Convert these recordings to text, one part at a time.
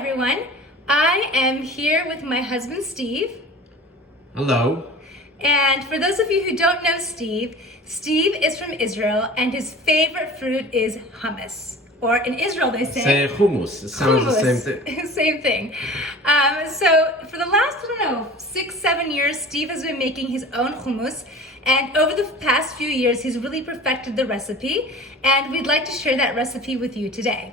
everyone. I am here with my husband, Steve. Hello. And for those of you who don't know Steve, Steve is from Israel and his favorite fruit is hummus. Or in Israel they say hummus. It sounds hummus. the same thing. Same thing. So for the last, 6-7 years, Steve has been making his own hummus. And over the past few years, he's really perfected the recipe. And we'd like to share that recipe with you today.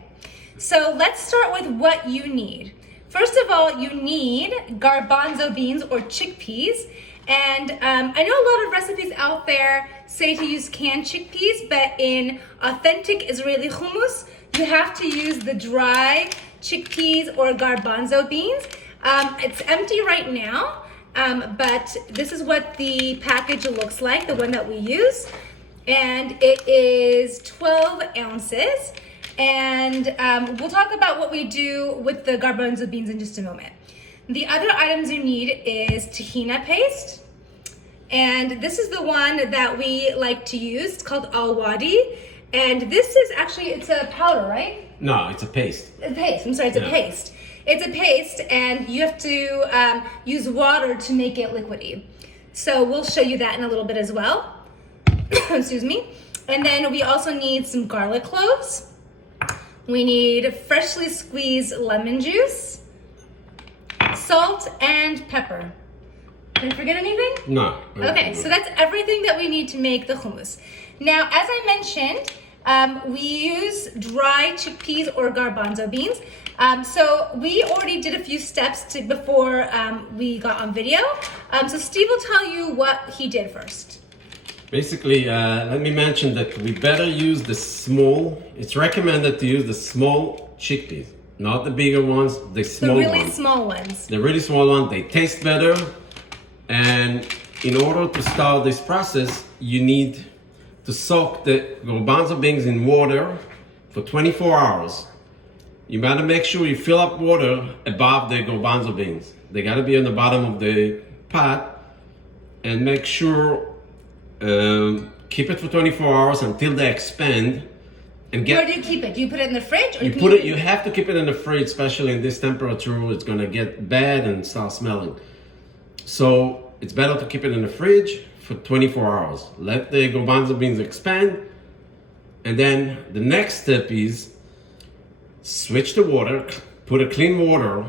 So let's start with what you need. First of all, you need garbanzo beans or chickpeas. And I know a lot of recipes out there say to use canned chickpeas, but in authentic Israeli hummus, you have to use the dry chickpeas or garbanzo beans. It's empty right now, but this is what the package looks like, the one that we use. And it is 12 ounces. And we'll talk about what we do with the garbanzo beans in just a moment. The other items you need is tahina paste. And this is the one that we like to use. It's called al-wadi. And this is actually, it's a powder, right? No, it's a paste. A paste, I'm sorry, it's a paste. It's a paste and you have to use water to make it liquidy. So we'll show you that in a little bit as well. Excuse me. And then we also need some garlic cloves. We need freshly squeezed lemon juice, salt, and pepper. Did I forget anything? No. Okay, so that's everything that we need to make the hummus. Now, as I mentioned, we use dry chickpeas or garbanzo beans. So we already did a few steps before we got on video. So Steve will tell you what he did first. Basically, let me mention that we better use the small, it's recommended to use the small chickpeas, not the bigger ones, the small ones. The really small ones. The really small ones, they taste better. And in order to start this process, you need to soak the garbanzo beans in water for 24 hours. You gotta make sure you fill up water above the garbanzo beans. They gotta be on the bottom of the pot, and make sure keep it for 24 hours until they expand. And Where do you keep it? Do you put it in the fridge? Or you have to keep it in the fridge, especially in this temperature. It's gonna get bad and start smelling. So it's better to keep it in the fridge for 24 hours. Let the garbanzo beans expand. And then the next step is switch the water, put a clean water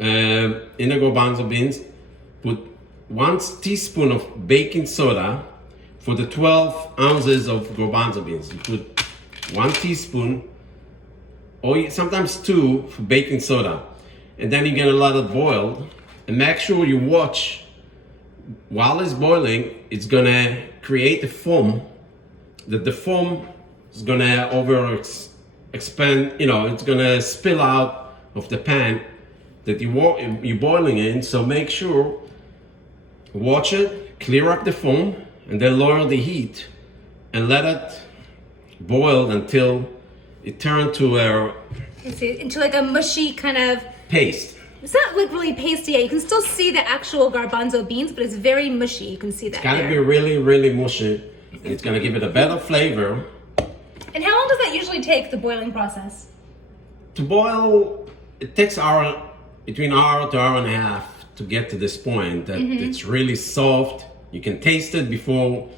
in the garbanzo beans, put 1 teaspoon of baking soda for the 12 ounces of garbanzo beans. You put 1 teaspoon, or sometimes 2 for baking soda. And then you're gonna let it boil. And make sure you watch while it's boiling. It's gonna create a foam. That the foam is gonna expand. It's gonna spill out of the pan that you're boiling in. So make sure, watch it, clear up the foam, and then lower the heat and let it boil until it turns to into like a mushy kind of paste. It's not like really pasty yet. You can still see the actual garbanzo beans, but it's very mushy. You can see that. It's gotta be really, really mushy. And it's gonna give it a better flavor. And how long does that usually take, the boiling process? To boil, it takes between hour to hour and a half to get to this point that it's really soft. You can taste it before,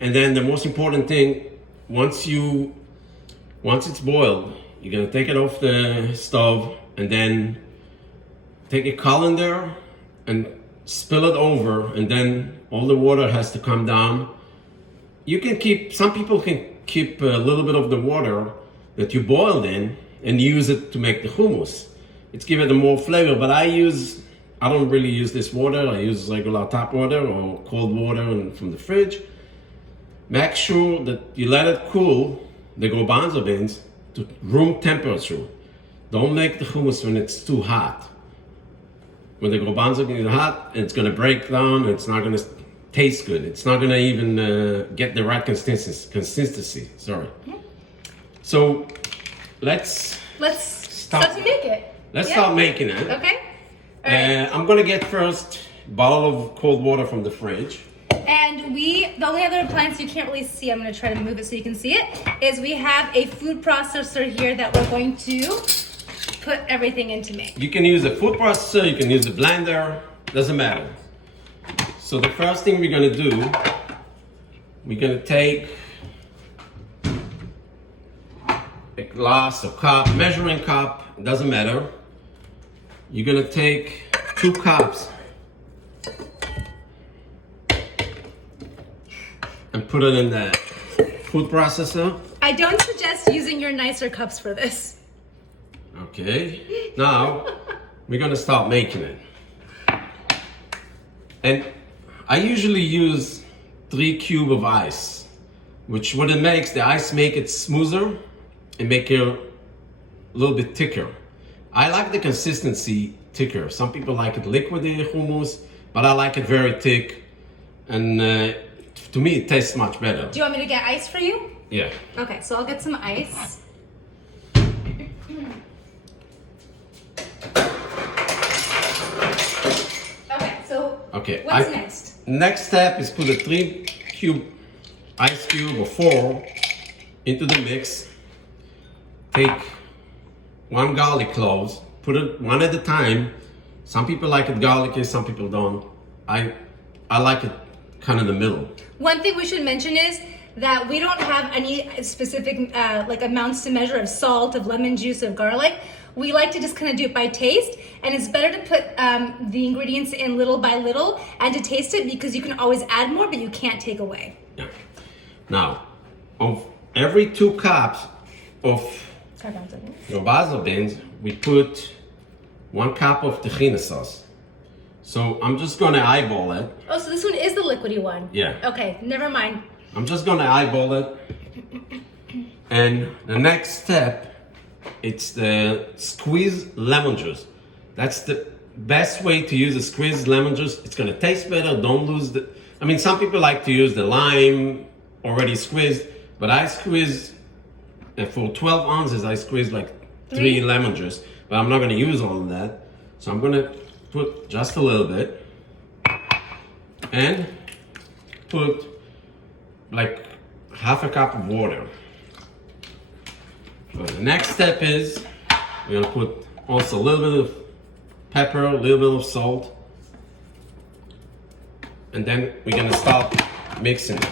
and then the most important thing, once it's boiled, you're gonna take it off the stove and then take a colander and spill it over, and then all the water has to come down. Some people can keep a little bit of the water that you boiled in and use it to make the hummus. It's give it a more flavor, but I don't really use this water. I use regular tap water or cold water from the fridge. Make sure that you let it cool, the garbanzo beans, to room temperature. Don't make the hummus when it's too hot. When the garbanzo beans are hot, it's gonna break down, it's not gonna taste good. It's not gonna even get the right consistency, sorry. So let's start to make it. Let's start making it. Okay. All right. I'm gonna get first a bottle of cold water from the fridge. And the only other appliance you can't really see, I'm gonna try to move it so you can see it, is we have a food processor here that we're going to put everything into me. You can use a food processor, you can use a blender, doesn't matter. So the first thing we're gonna do, we're gonna take a glass or cup, measuring cup, it doesn't matter. You're gonna take 2 cups and put it in the food processor. I don't suggest using your nicer cups for this. Okay, now we're gonna start making it. And I usually use 3 cubes of ice, which what it makes, the ice make it smoother and make it a little bit thicker. I like the consistency thicker. Some people like it liquid hummus, but I like it very thick. And to me, it tastes much better. Do you want me to get ice for you? Yeah. Okay, so I'll get some ice. Okay, so what's next? Next step is put a 3 cube ice cube or 4 into the mix. Take 1 garlic cloves, put it one at a time. Some people like it garlicky, some people don't. I like it kind of the middle. One thing we should mention is that we don't have any specific like amounts to measure of salt, of lemon juice, of garlic. We like to just kind of do it by taste, and it's better to put the ingredients in little by little and to taste it, because you can always add more, but you can't take away. Yeah. Now, of every 2 cups of garbanzo beans, we put 1 cup of tahina sauce. So I'm just gonna eyeball it. Oh, so this one is the liquidy one? Yeah. Okay, never mind. I'm just gonna eyeball it. And the next step, it's the squeezed lemon juice. That's the best way to use a squeezed lemon juice. It's gonna taste better, don't lose the... I mean, some people like to use the lime already squeezed, but I squeeze, for 12 ounces, I squeeze like 3 lemon juice, but I'm not gonna use all of that. So I'm gonna put just a little bit and put like half a cup of water. So the next step is we're gonna put also a little bit of pepper, a little bit of salt, and then we're gonna start mixing it.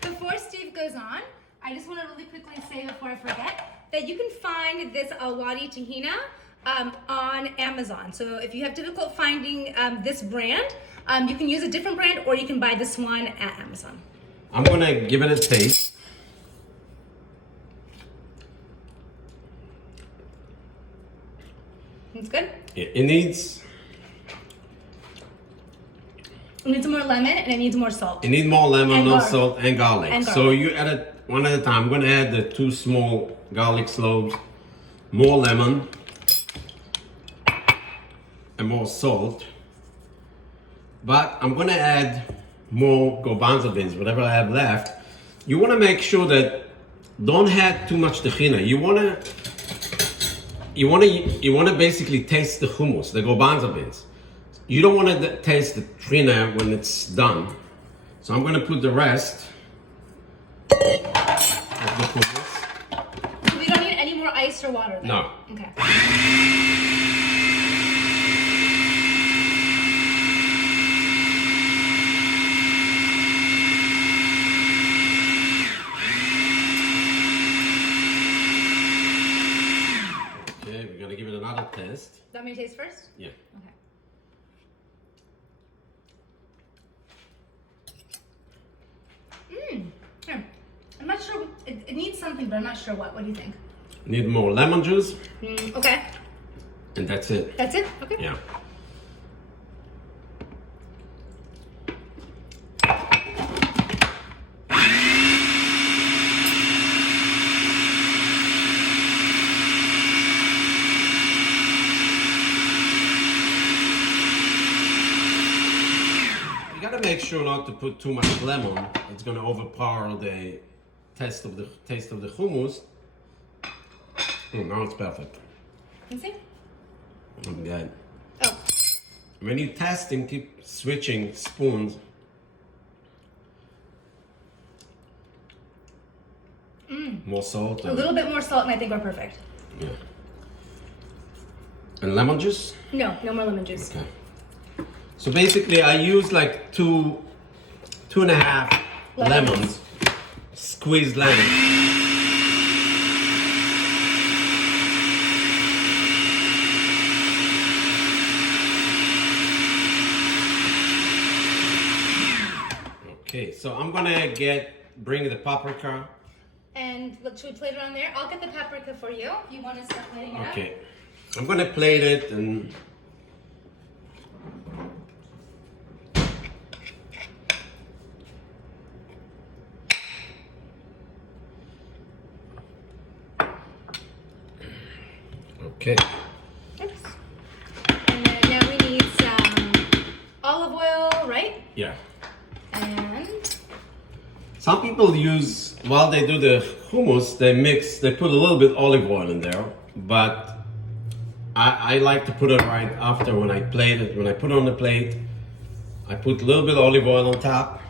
Before Steve goes on, I just want to really quickly say before I forget that you can find this Alwadi tahina on Amazon. So if you have difficult finding this brand, you can use a different brand, or you can buy this one at Amazon. I'm gonna give it a taste. It's good. It needs more lemon, and it needs more salt. It needs more lemon, And no garlic. salt, and garlic. And So garlic. you add it one at a time. I'm gonna add the 2 small garlic cloves, more lemon, and more salt. But I'm gonna add more garbanzo beans, whatever I have left. You wanna make sure that don't add too much tahina. You wanna basically taste the hummus, the garbanzo beans. You don't want to taste the tahina when it's done. So I'm going to put the rest of the hummus. So we don't need any more ice or water then? No. Okay. Okay, we're going to give it another taste. Want me to taste first? Yeah. Okay. Here. I'm not sure. It needs something, but I'm not sure what. What do you think? Need more lemon juice. Okay. And that's it. That's it? Okay. Yeah. You gotta make sure not to put too much lemon. It's gonna overpower the taste of the hummus. Now it's perfect. Can you see? I'm good. Oh, When you testing, keep switching spoons. More salt. a little bit more salt and I think we're perfect. Yeah. And lemon juice? No, no more lemon juice. Okay. So basically, I use like two and a half lemons, squeezed lemon. Okay, so I'm gonna bring the paprika. And should we plate it on there? I'll get the paprika for you if you want to start plating it up. Okay, I'm gonna plate it and. Okay. Oops. And then now we need some olive oil, right? Yeah. And Some people use, while they do the hummus, they put a little bit olive oil in there, but I like to put it right after when I plate it. When I put it on the plate, I put a little bit of olive oil on top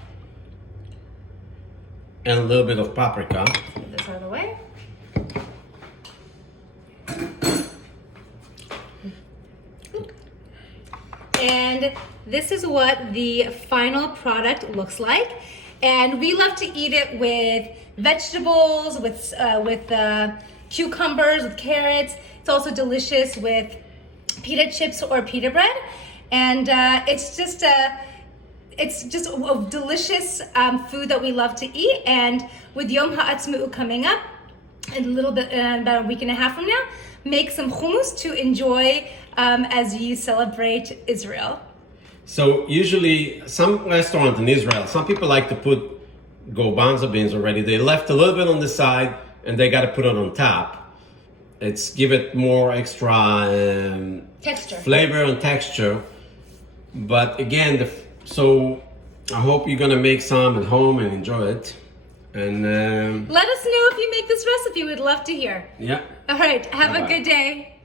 and a little bit of paprika. get this out of the way. And this is what the final product looks like. And we love to eat it with vegetables, with cucumbers, with carrots. It's also delicious with pita chips or pita bread. And it's just a delicious food that we love to eat. And with Yom Ha'atzmaut coming up in a little bit, about a week and a half from now, make some hummus to enjoy as you celebrate Israel. So usually some restaurant in Israel, some people like to put garbanzo beans already. They left a little bit on the side and they got to put it on top. It's give it more extra Texture. flavor and texture. But again, so I hope you're gonna make some at home and enjoy it. And Let us know if you make this recipe. We'd love to hear. yeah. All right. Have Bye-bye. a good day.